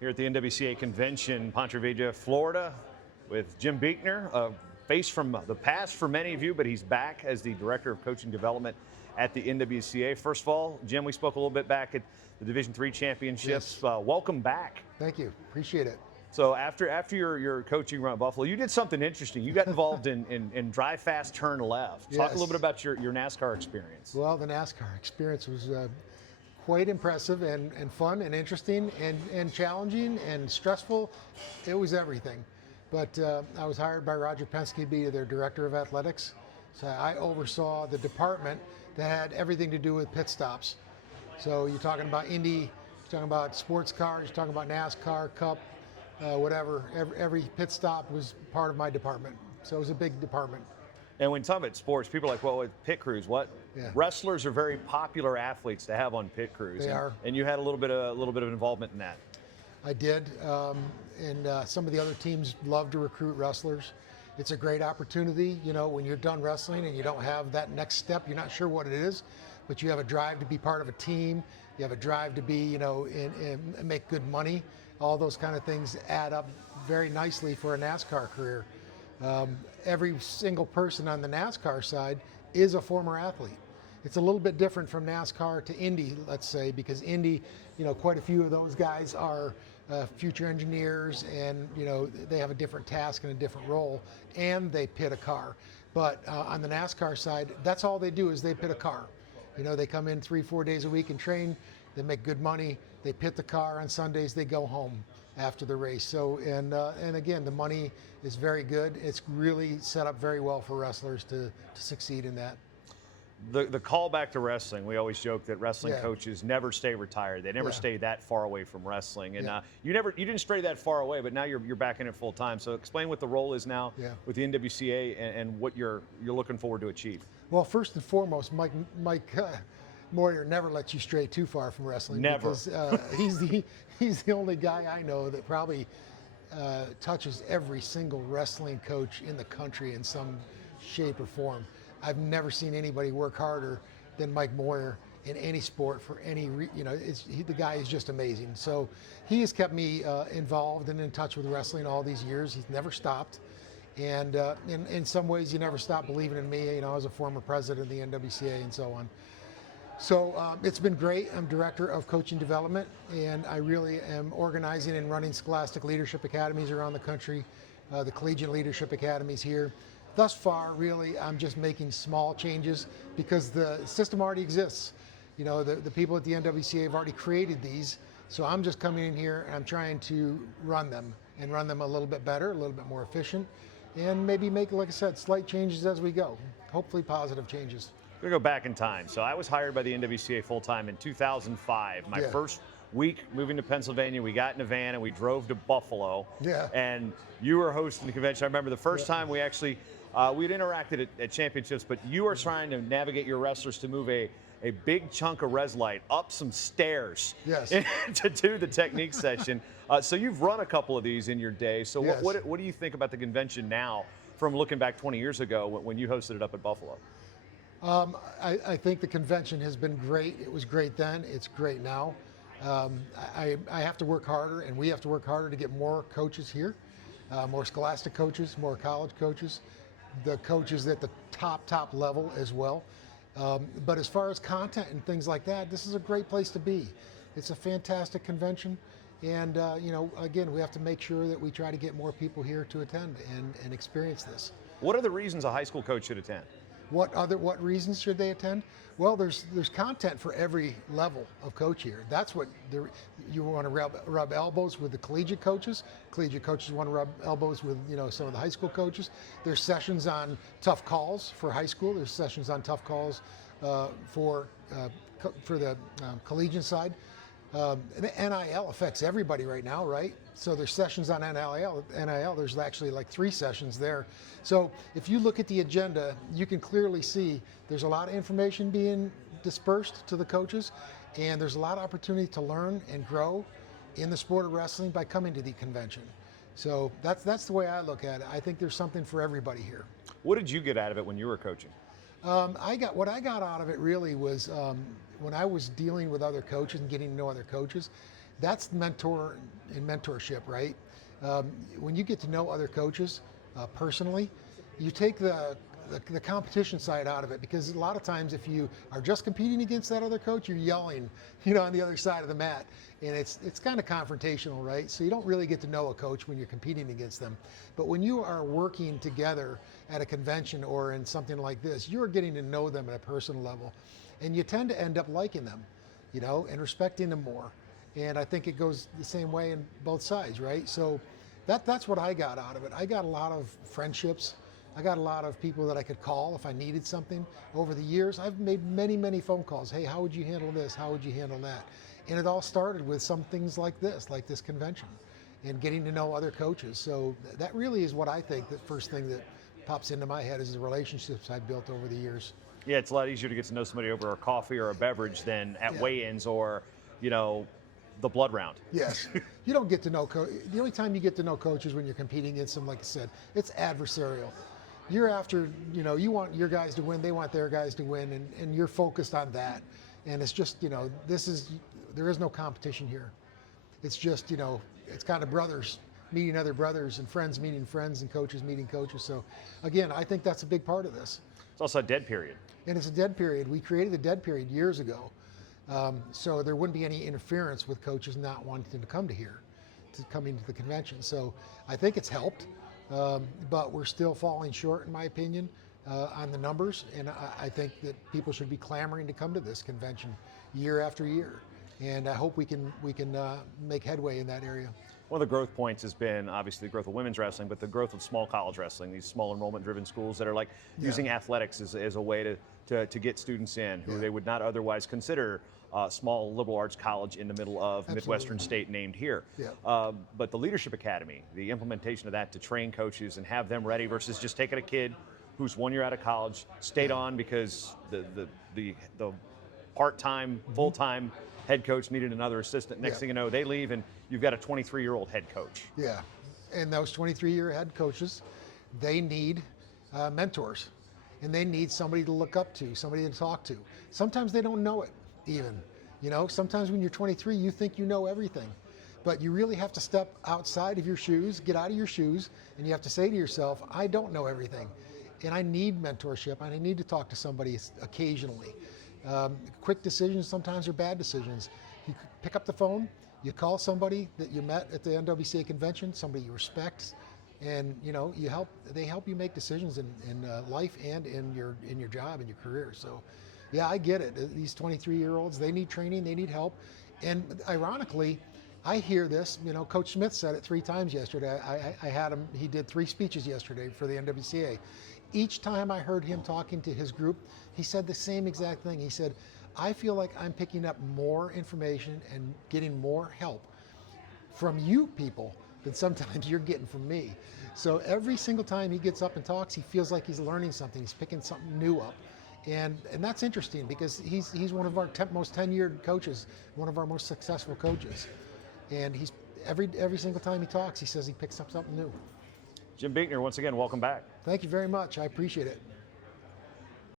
Here at the NWCA convention, Ponte Vedra, Florida, with Jim Beichner, a face from the past for many of you, but he's back as the Director of Coaching Development at the NWCA. First of all, Jim, we spoke a little bit back at the Division III Championships. Yes. Welcome back. Thank you. Appreciate it. So after your coaching run at Buffalo, you did something interesting. You got involved in drive fast, turn left. Yes. Talk a little bit about your NASCAR experience. Well, the NASCAR experience was quite impressive and fun and interesting and challenging and stressful. It was everything. But I was hired by Roger Penske to be their Director of Athletics. So I oversaw the department that had everything to do with pit stops. So you're talking about Indy, you're talking about sports cars, you're talking about NASCAR, Cup, whatever. Every pit stop was part of my department. So it was a big department. And when you talk about sports, people are like, well, with pit crews, what? Yeah. Wrestlers are very popular athletes to have on pit crews. They are. And you had a little bit of involvement in that. I did, and some of the other teams love to recruit wrestlers. It's a great opportunity, you know, when you're done wrestling and you don't have that next step, you're not sure what it is, but you have a drive to be part of a team, you have a drive to be, you know, and make good money. All those kind of things add up very nicely for a NASCAR career. Every single person on the NASCAR side is a former athlete. It's a little bit different from NASCAR to Indy, let's say, because Indy, you know, quite a few of those guys are future engineers, and you know they have a different task and a different role, and they pit a car. But on the NASCAR side, that's all they do is they pit a car. You know, they come in 3-4 days a week and train. They make good money. They pit the car on Sundays. They go home after the race. So and again, the money is very good. It's really set up very well for wrestlers to succeed in that. The call back to wrestling, we always joke that wrestling Yeah. coaches never stay retired. They never Yeah. stay that far away from wrestling. And Yeah. you didn't stray that far away, but now you're back in it full time. So explain what the role is now Yeah. with the NWCA and what you're looking forward to achieve. Well, first and foremost, Mike Moyer never lets you stray too far from wrestling. Never. Because he's the only guy I know that probably touches every single wrestling coach in the country in some shape or form. I've never seen anybody work harder than Mike Moyer in any sport for any, the guy is just amazing. So he has kept me involved and in touch with wrestling all these years. He's never stopped. And in some ways, you never stop believing in me, you know, as a former president of the NWCA and so on. So it's been great. I'm Director of Coaching Development, and I really am organizing and running scholastic leadership academies around the country, the collegiate leadership academies here. Thus far, really, I'm just making small changes because the system already exists. You know, the people at the NWCA have already created these, so I'm just coming in here and I'm trying to run them a little bit better, a little bit more efficient, and maybe make, like I said, slight changes as we go, hopefully positive changes. We're going to go back in time. So I was hired by the NWCA full-time in 2005. My first week moving to Pennsylvania, we got in a van and we drove to Buffalo. Yeah. And you were hosting the convention. I remember the first time we actually, we'd interacted at championships, but you were trying to navigate your wrestlers to move a big chunk of res light up some stairs to do the technique session. So you've run a couple of these in your day. So what do you think about the convention now from looking back 20 years ago when you hosted it up at Buffalo? I think the convention has been great. It was great then. It's great now. I have to work harder, and we have to work harder to get more coaches here, more scholastic coaches, more college coaches, the coaches at the top level as well. But as far as content and things like that, this is a great place to be. It's a fantastic convention. And, you know, again, we have to make sure that we try to get more people here to attend and experience this. What are the reasons a high school coach should attend? What reasons should they attend? Well, there's content for every level of coach here. That's what you want to rub elbows with the collegiate coaches. Collegiate coaches want to rub elbows with, you know, some of the high school coaches. There's sessions on tough calls for high school. There's sessions on tough calls for the collegiate side. The NIL affects everybody right now, right? So there's sessions on NIL. There's actually like 3 sessions there. So if you look at the agenda, you can clearly see there's a lot of information being dispersed to the coaches, and there's a lot of opportunity to learn and grow in the sport of wrestling by coming to the convention. So that's the way I look at it. I think there's something for everybody here. What did you get out of it when you were coaching? What I got out of it really was when I was dealing with other coaches and getting to know other coaches, That's mentor and mentorship, right? When you get to know other coaches personally, you take the competition side out of it, because a lot of times if you are just competing against that other coach, you're yelling, on the other side of the mat, and it's kind of confrontational, right? So you don't really get to know a coach when you're competing against them. But when you are working together at a convention or in something like this, you are getting to know them at a personal level, and you tend to end up liking them, and respecting them more. And I think it goes the same way in both sides, right? So that's what I got out of it. I got a lot of friendships. I got a lot of people that I could call if I needed something. Over the years, I've made many, many phone calls. Hey, how would you handle this? How would you handle that? And it all started with some things like this convention, and getting to know other coaches. So that really is what I think the first thing that pops into my head is the relationships I've built over the years. Yeah, it's a lot easier to get to know somebody over a coffee or a beverage than at weigh-ins or, the blood round. Yes. You don't get to know the only time you get to know coaches when you're competing against them, like I said, it's adversarial. You're after, you want your guys to win, they want their guys to win, and you're focused on that. And it's just, there is no competition here. It's just, it's kind of brothers meeting other brothers and friends meeting friends and coaches meeting coaches. So again, I think that's a big part of this. It's also a dead period. And it's a dead period. We created a dead period years ago. So there wouldn't be any interference with coaches not wanting to come to here, to coming to the convention. So I think it's helped, but we're still falling short, in my opinion, on the numbers. And I think that people should be clamoring to come to this convention year after year. And I hope we can make headway in that area. One of the growth points has been obviously the growth of women's wrestling, but the growth of small college wrestling, these small enrollment-driven schools that are using athletics as a way to get students in who they would not otherwise consider small liberal arts college in the middle of Midwestern state named here. Yeah. But the Leadership Academy, the implementation of that to train coaches and have them ready versus just taking a kid who's 1 year out of college, stayed on because the part-time, full-time head coach needed another assistant. Next thing you know, they leave and you've got a 23-year-old head coach. Yeah, and those 23-year head coaches, they need mentors, and they need somebody to look up to, somebody to talk to. Sometimes they don't know it even. Sometimes when you're 23, you think you know everything, but you really have to step outside of your shoes, get out of your shoes, and you have to say to yourself, I don't know everything, and I need mentorship, and I need to talk to somebody occasionally. Quick decisions sometimes are bad decisions. You pick up the phone, you call somebody that you met at the NWCA convention, somebody you respect, and they help you make decisions in life and in your job and your career. So yeah, I get it. These 23-year-olds, they need training, they need help. And ironically, I hear this, Coach Smith said it 3 times yesterday. I had him, he did 3 speeches yesterday for the NWCA. Each time I heard him talking to his group, he said the same exact thing. He said, I feel like I'm picking up more information and getting more help from you people than sometimes you're getting from me. So every single time he gets up and talks, he feels like he's learning something. He's picking something new up. And that's interesting because he's one of our most tenured coaches, one of our most successful coaches. And he's every single time he talks, he says he picks up something new. Jim Beichner, once again, welcome back. Thank you very much. I appreciate it.